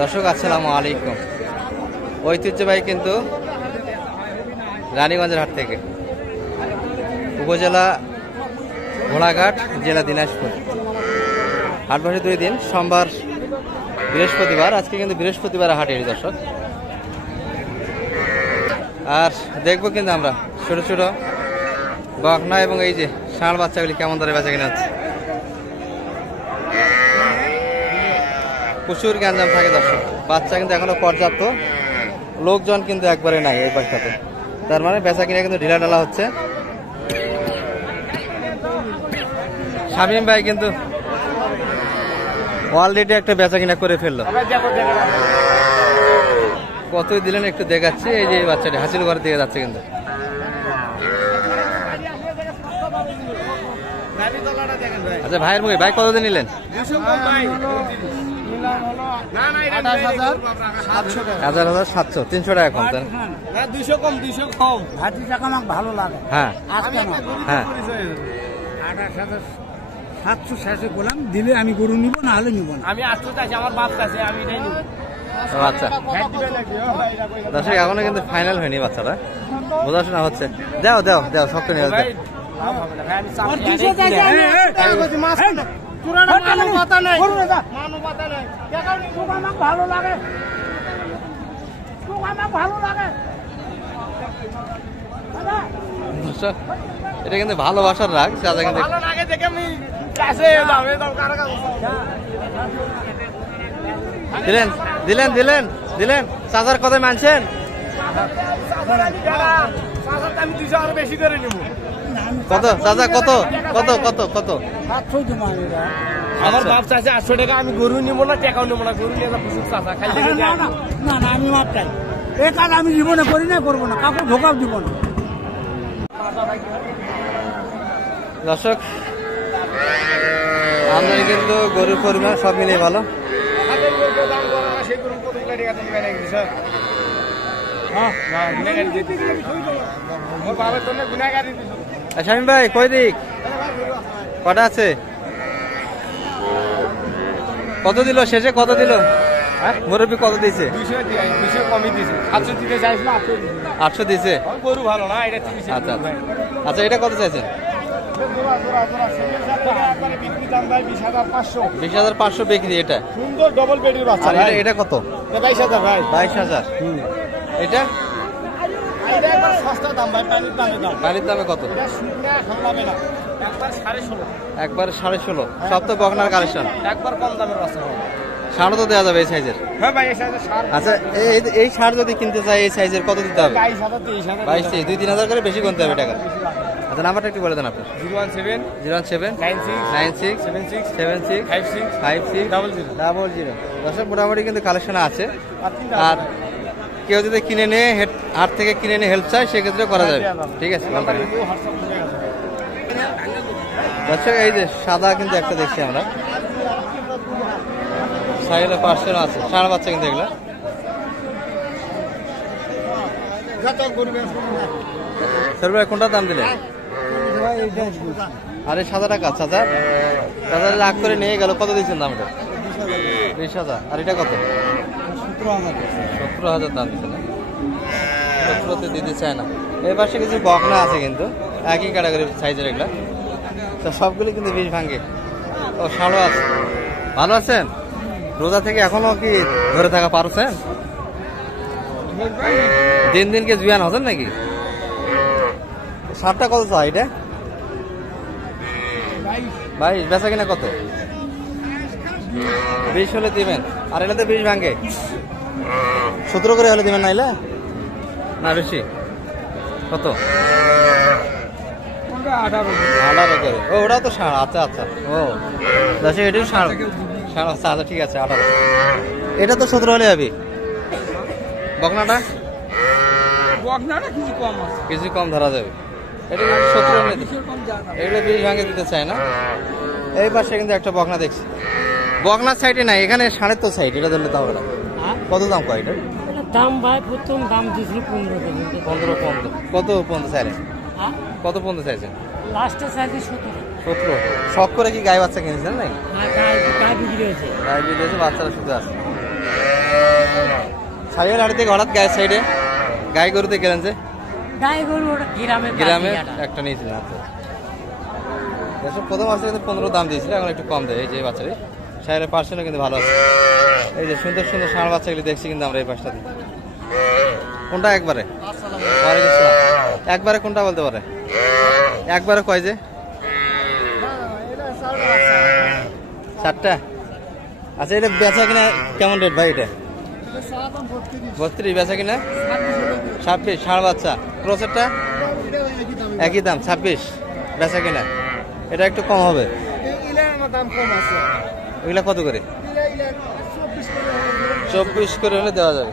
দর্শক আসসালামু আলাইকুম। ঐতিহ্যবাহী কিন্তু রানীগঞ্জের হাট থেকে, উপজেলা ঘোড়াঘাট, জেলা দিনাজপুর। হাট বসে 2 দিন, সোমবার বৃহস্পতিবার। আজকে কিন্তু বৃহস্পতিবার হাটের দর্শক। আর দেখবো কিন্তু আমরা ছোট ছোট বকনা এবং এই যে ষাঁড় বাচ্চাগুলি কেমন দরে বেচা কিনা হচ্ছে। প্রচুর গ্যাঞ্জাম থাকে দর্শক, বাচ্চা কিন্তু এখনো পর্যাপ্ত, লোকজন কিন্তু একবারে নাই এই পাশটাতে। তার মানে বেচা কিনা কিন্তু ঢিলা ঢালা হচ্ছে। শামীম ভাই কিন্তু অলরেডি একটা বেচা কিনা করে ফেললো। কতই দিলেন একটু দেখাচ্ছি। এই যে বাচ্চাটি হাসিল ঘরের দিকে যাচ্ছে কিন্তু। আচ্ছা ভাইয়ের মুখে, ভাই কতদিন নিলেন? 1700, 300 টাকা কম। 200 কম, 200 কম। ভাতি টাকা আমাকে ভালো লাগে। হ্যাঁ হ্যাঁ, 700 বললাম, দিলে আমি গরু নিব, না হলে নিব না। আমি 800 চাইছি, আমার বাপ কাছে, আমি এটাই নিব। আচ্ছা দর্শক, এখনো কিন্তু ফাইনাল হয়নি বাচ্চাটা, বোঝাশোনা হচ্ছে। দাও দাও দাও, শক্ত নিয়ে দাও। এটা কিন্তু ভালোবাসার রাগ। দিলেন দিলেন দিলেন দিলেন। চাচার কত মানছেন? কত চাচা, কত কত কত কত? আমার বাপ চাইছে 800 টাকা। আমি গরু নিবো না, টাকাও নিবো না। গরু নিয়ে চাচা খাই না, না আমি মাপ চাই। এই কাজ আমি জীবনে করি না, করবো না, কাপড় ঢোকাও দিব না। দর্শক, আমাদের কিন্তু গরুর পরিমাণ সব মিলিয়ে ভালো। শামীম ভাই কই দিক, কটা আছে? কত দিল শেষে, কত দিল মুরব্বী? কত দিয়েছে? 200 কমই দিয়েছে। 800 দিতে চাইছিল, 800 দিয়েছে। গরু ভালো না, এটা 30। আচ্ছা আচ্ছা, এটা কত চাইছেন? 20,500 বিক্রি। এটা সুন্দর ডবল বেডের বাচ্চা। এটা কত? 22,000 ভাই। 22,000। এটা একবার সস্তা দাম ভাই, পানির দামে দাম। পানির দামে কত? একবার 16.5। একবার 16.5। সব তো বকনার কালেকশন। একবার কম দামের বাচ্চা। ষাঁড় তো দেওয়া যাবে এই সাইজের? হ্যাঁ ভাই, এই সাইজের ষাঁড়। আচ্ছা, এই ষাঁড় যদি কিনতে চাই এই সাইজের কত দিতে হবে? 22,000, 23,000। 22, 2-3 হাজার করে বেশি কিনতে হবে টাকা। আচ্ছা, নাম্বারটা একটু বলে দেন আপনি। 017 96 76 76 56 00। দর্শক, মোটামুটি কিন্তু কালেকশন আছে। আর কেউ যদি কিনে নিয়ে হাট থেকে কিনে নিয়ে হেল্প চায়, সেক্ষেত্রে করা যাবে। ঠিক আছে, ভালো থাকবেন দর্শক। এই যে সাদা কিন্তু একটা দেখছি আমরা, সাইডে পার্সেল আছে, ষাঁড় বাচ্চা কিন্তু এগুলো। স্যার ভাই কোনটা দাম দিলে? আরে সাদা টাকা। চাচা রাগ করে নিয়ে গেল, কত দিয়েছেন দামটা? 20,000। আর এটা কত? 17,000 দাম দিচ্ছে না, 17তে দিতে চায় না। এর পাশে কিছু বকনা আছে কিন্তু একই ক্যাটাগরি সাইজের এগুলা, তো সবগুলি কিন্তু 20 ভাঙে। ও ষাঁড়ও আছে। ভালো আছেন? রোজা থেকে এখনো কি ধরে থাকা পারছেন? দিন দিন কি জুয়ান হচ্ছেন নাকি? ষাঁড়টা কত চাই এটা? 22। বেচা কিনা কত? 20 হলে দিবেন। আর এটাতে 20 ভাঙে, 17 করে হলে দিবেন। নাইলে না বেশি? কত? 18 করে। ও ওটা তো ষাঁড়। আচ্ছা আচ্ছা, ও দর্শক, এটাও ষাঁড়। আচ্ছা আচ্ছা, ঠিক আছে, 18। এটা তো 17 হলে হবে। বকনাটা কিছু কম ধরা যাবে। এটা 17 হলে, এগুলো 20 ভাঙে দিতে চায় না। এই পাশে কিন্তু একটা বকনা দেখছি, বকনার সাইডে নাই, এখানে ষাঁড়ের তো সাইড। এটা ধরলে তাহলে কত দাম কয়? এটা দাম ভাই প্রথম দাম দিয়েছিল 15। কত পর্যন্ত চাইলেন? কত পর্যন্ত চাইছেন? লাস্টে চাইছি 17। 17 শখ করে কি গায়ে বাচ্চা কিনেছেন নাকি? গায়ে বিক্রি হয়েছে। গায়ে বিক্রি হয়েছে, বাচ্চারা শুধু আছে। সাইয়ের হাট থেকে হঠাৎ গায়ের সাইডে গায়ে গরুতে গেলেন যে? গায়ে গরু ওটা গ্রামে একটা নিয়েছিলেন। আচ্ছা, এসব প্রথম আসলে কিন্তু 15 দাম দিয়েছিল, এখন একটু কম দেয়। এই যে বাচ্চাটি সাইয়ের পার্সেন্টও কিন্তু ভালো আছে। এই যে সুন্দর সুন্দর ষাঁড় বাচ্চাগুলি দেখছি কিন্তু আমরা এই পাশটাতে। কোনটা একবারে? একবারে কোনটা বলতে পারে? একবারে কয় যে? 4টা। আচ্ছা, এটা বেচা কিনা কেমন রেট ভাই? এটা 32 বেচা কিনা 26। ষাঁড় বাচ্চা ক্রসেরটা একই দাম 26 বেচা কিনা। এটা একটু কম হবে। এগুলা কত করে? 24 করে হলে দেওয়া যাবে।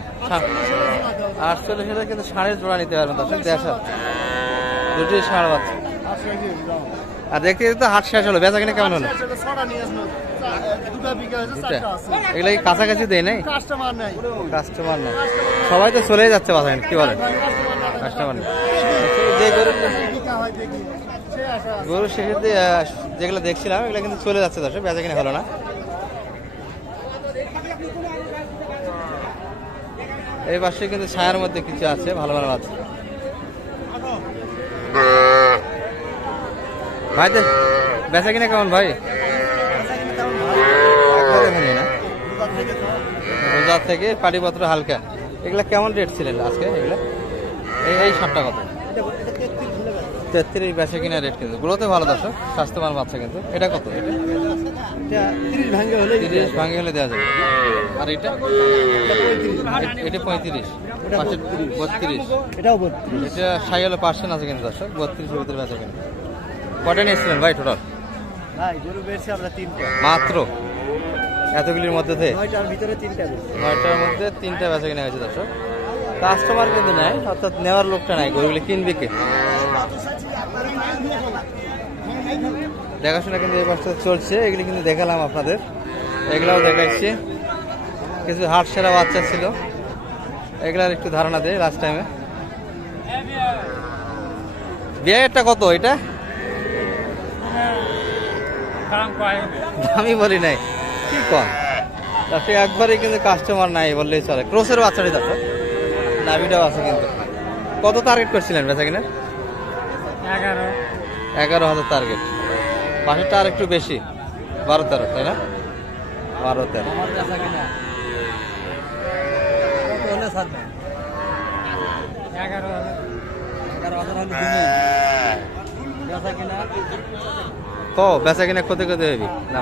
48 কিন্তু ষাঁড়ের জোড়া নিতে পারবেন দর্শক। দেখা দুটি ষাঁড় বাচ্চা। আর দেখতে দেখতে হাট শেষ হলো, বেচা কিনা কেমন হলো? এগুলা কি কাছাকাছি দেয় নাই? কাস্টমার নাই, সবাই তো চলে যাচ্ছে বাসায়। কি বলেন? কাস্টমার নেই। যে গরু শেষের যেগুলো দেখছিলাম এগুলো কিন্তু চলে যাচ্ছে দর্শক, বেচা কিনা হলো না। এই পাশে কিন্তু ছায়ার মধ্যে কিছু আছে ভালো ভালো আছে। ভাই বেচা কিনা কেমন ভাই? রোজা থেকে পাটিপত্র হালকা। এগুলা কেমন রেট ছিলেন আজকে? এগুলা এই 7টা কত? 33 বেচা কিনা রেট কিন্তু গুলোতে ভালো দর্শক, স্বাস্থ্যবান বাচ্চা কিন্তু। এটা কত? এটা 30 ভাঙে হলে দেওয়া যাবে। আর এটা 35, 32, এটাও 32। এটা 60% আছে কিন্তু দর্শক, 32 ভিতরে বেচা কিনা। কটা নিয়েছিলেন ভাই টোটাল? ভাই গরু বেরছে আমরা 3টা মাত্র। এতগুলির মধ্যে 9টার ভিতরে 3টা বেরছে। 9টার মধ্যে 3টা বেচা কিনা হয়েছে দর্শক। কাস্টমার কিন্তু নেয়, অর্থাৎ নেওয়ার লোকটা নাই, গরুগুলি কিনবে কে? দেখাশোনা কিন্তু এই পাশটা চলছে। এগুলি কিন্তু দেখালাম আপনাদের, এগুলাও দেখাচ্ছি। কিছু হাট সেরা বাচ্চা ছিল, এগুলার একটু ধারণা দেয় লাস্ট টাইমে। বিয়েটা কত? এটা আমি বলি নাই, কি কম তাতে একবারই কিন্তু কাস্টমার নাই বললেই চলে। ক্রসের বাচ্চাটি দর্শক, নাভিটাও আছে কিন্তু। কত টার্গেট করছিলেন বেচা কিনা? 11,000 টার্গেট। পাশেরটা আর একটু বেশি, 12-13, তাই না? 12-13। 11,000 তো বেচা কিনা কোথায় কোথায় হবি না?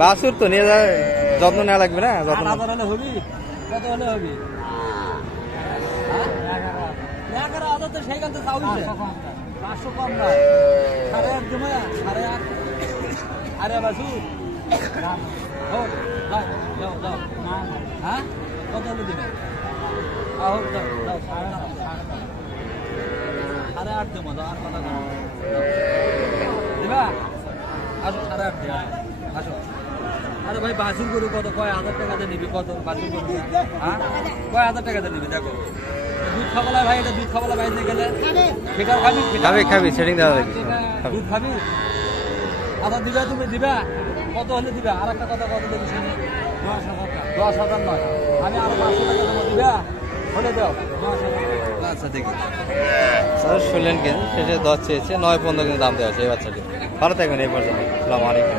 বাসুর তো নিয়ে যায়, যত্ন নেওয়া লাগবে না? যত্ন হবি কত হলে হবি? 11,000 তো সেইখান থেকে 500 কম না, 8.5 দেবো। 8.5 আরে বাসু হ্যাঁ কত হলে দিবে? 8.5 দেবো। আর কথা দিবা? আসো 8.5 দেবা, আসো। আরে ভাই বাসুর গরু কত? কয় 1000 টাকাতে নিবি? কত বাসুর গরু? হ্যাঁ কয় 1000 টাকাতে নিবি? দেখো দুধ খাবলা ভাই, এটা দুধ খাবলা বাইরে গেলে ফিটার খাবি সেটিং দেওয়া দেখি। দুধ খাবি? আদা দিবা? তুমি দিবা? কত হলে দিবা? আর একটা কথা কত দেবি শুনি? 10,000 নয়, আমি আরো 500 টাকা দেবো। দিবা হলে দাও 10,000। আচ্ছা দেখি স্যার শুনলেন কিন্তু শেষে 10 চেয়েছে, 9-15 কিন্তু দাম দেওয়া আছে এই বাচ্চাটি। ভালো থাকবেন এই পর্যন্ত। আসসালামু আলাইকুম।